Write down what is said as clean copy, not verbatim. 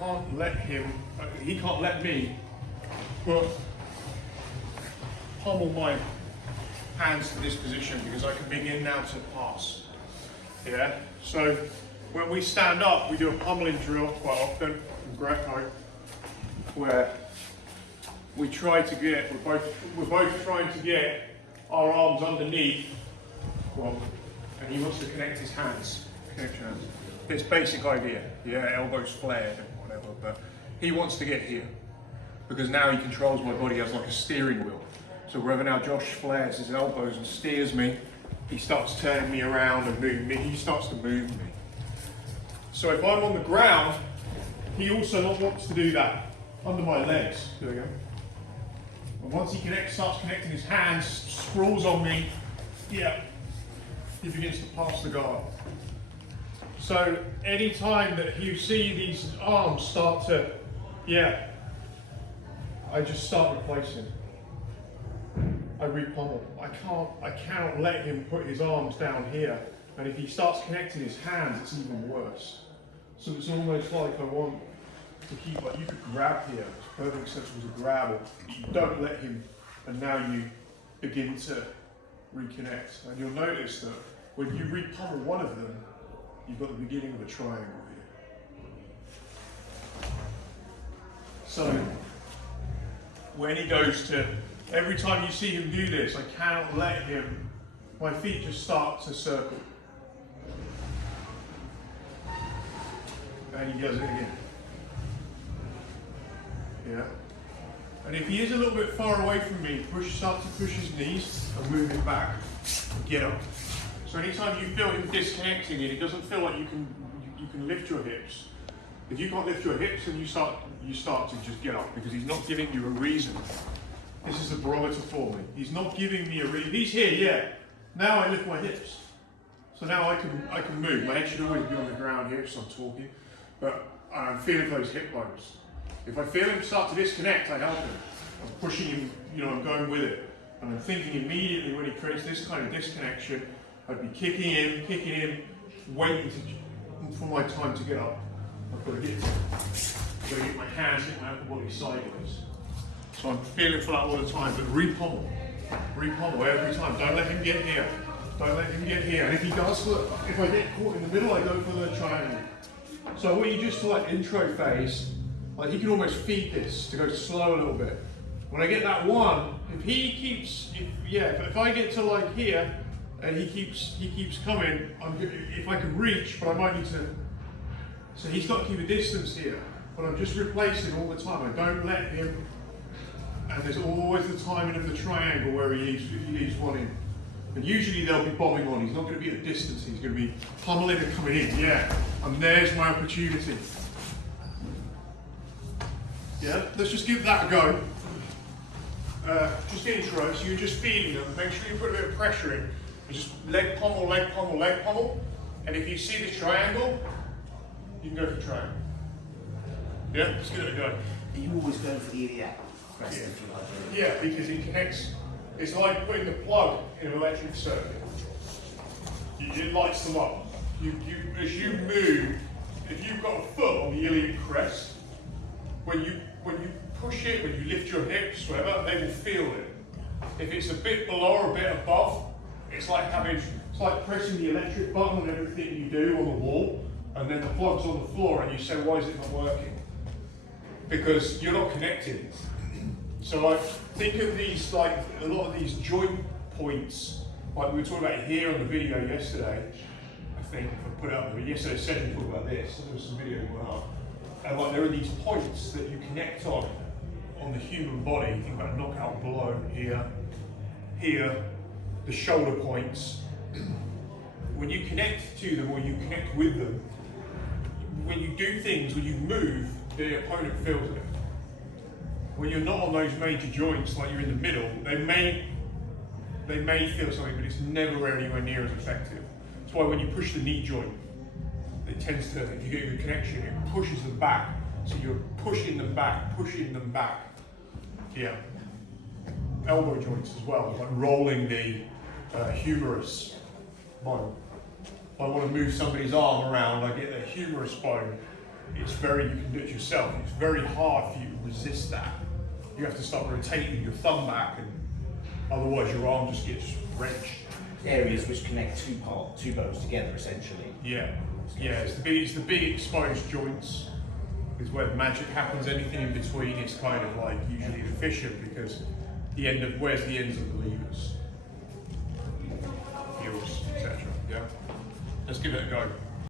can't let him, he can't let me pummel my hands to this position because I can begin now to pass. Yeah, so when we stand up, we do a pummeling drill quite often in Greco, where we try to get, we're both trying to get our arms underneath, and he wants to connect his hands. Connect your hands. It's basic idea, yeah, elbows flared and whatever, but he wants to get here because now he controls my body as like a steering wheel. So wherever now Josh flares his elbows and steers me, he starts turning me around and moving me, he starts to move me. So if I'm on the ground, he also wants to do that under my legs. There we go. And once he starts connecting his hands, sprawls on me, yeah, he begins to pass the guard. So any time that you see these arms start to, yeah, I just start replacing. I repummel. I cannot let him put his arms down here. And if he starts connecting his hands, it's even worse. So it's almost like I want to keep, like you could grab here, it's perfect sensible to grab, or you don't let him, and now you begin to reconnect. And you'll notice that when you repummel one of them, you've got the beginning of a triangle here. So when he goes to, every time you see him do this, I cannot let him, my feet just start to circle. And he does it again. Yeah. And if he is a little bit far away from me, start to push his knees and move him back. Get up. So anytime you feel him disconnecting it, it doesn't feel like you can lift your hips. If you can't lift your hips, then you start to just get up because he's not giving you a reason. This is the barometer for me. He's not giving me a reason. He's here, yeah. Now I lift my hips. So now I can move. My head should always be on the ground here, so I'm talking. But I'm feeling those hip bones. If I feel him start to disconnect, I help him. I'm pushing him, I'm going with it. And I'm thinking immediately when he creates this kind of disconnection, I'd be kicking him, waiting for my time to get up. I've got to get my hands, hit my upper body sideways. So I'm feeling for that all the time, but repummel every time. Don't let him get here. Don't let him get here. And if he does, look, if I get caught in the middle, I go for the triangle. So I want you just to like intro phase, like you can almost feed this to go slow a little bit. When I get that one, if he keeps, if I get to like here and he keeps coming, if I can reach, but I might need to. So he's got to keep a distance here, but I'm just replacing all the time. I don't let him. And there's always the timing of the triangle where he leaves one in. And usually they'll be bobbing on. He's not going to be at a distance. He's going to be pummeling and coming in. Yeah, and there's my opportunity. Yeah, let's just give that a go. Just intro, so you're just feeding them. Make sure you put a bit of pressure in. And just leg pummel, leg pummel, leg pummel. And if you see the triangle, you can go for triangle. Yeah, let's give it a go. Are you always going for the iliac? Yeah, because it connects. It's like putting the plug in an electric circuit. It lights them up. As you move, if you've got a foot on the iliac crest, when you push it, when you lift your hips, whatever, they will feel it. If it's a bit below or a bit above, it's like pressing the electric button on everything you do on the wall, and then the plug's on the floor, and you say, why is it not working? Because you're not connected. So like, think of these, like a lot of these joint points, like we were talking about here on the video yesterday, I think, I put it up, yesterday's session we talked about this, so there was some video going on. And like there are these points that you connect on the human body. Think about knockout blow here, the shoulder points. When you connect to them or you connect with them, when you do things, when you move, the opponent feels it. When you're not on those major joints, like you're in the middle, they may feel something, but it's never anywhere near as effective. That's why when you push the knee joint, it tends to, if you get a good connection, it pushes them back. So you're pushing them back. Yeah. Elbow joints as well, like rolling the humerus bone. If I want to move somebody's arm around, I get the humerus bone it's very, you can do it yourself. It's very hard for you to resist that. You have to start rotating your thumb back, and otherwise your arm just gets wrenched. Areas which connect two bones together, essentially. Yeah, yeah. It's the big exposed joints is where the magic happens. Anything in between is kind of like usually inefficient because where's the ends of the levers, heels, etc. Yeah. Let's give it a go.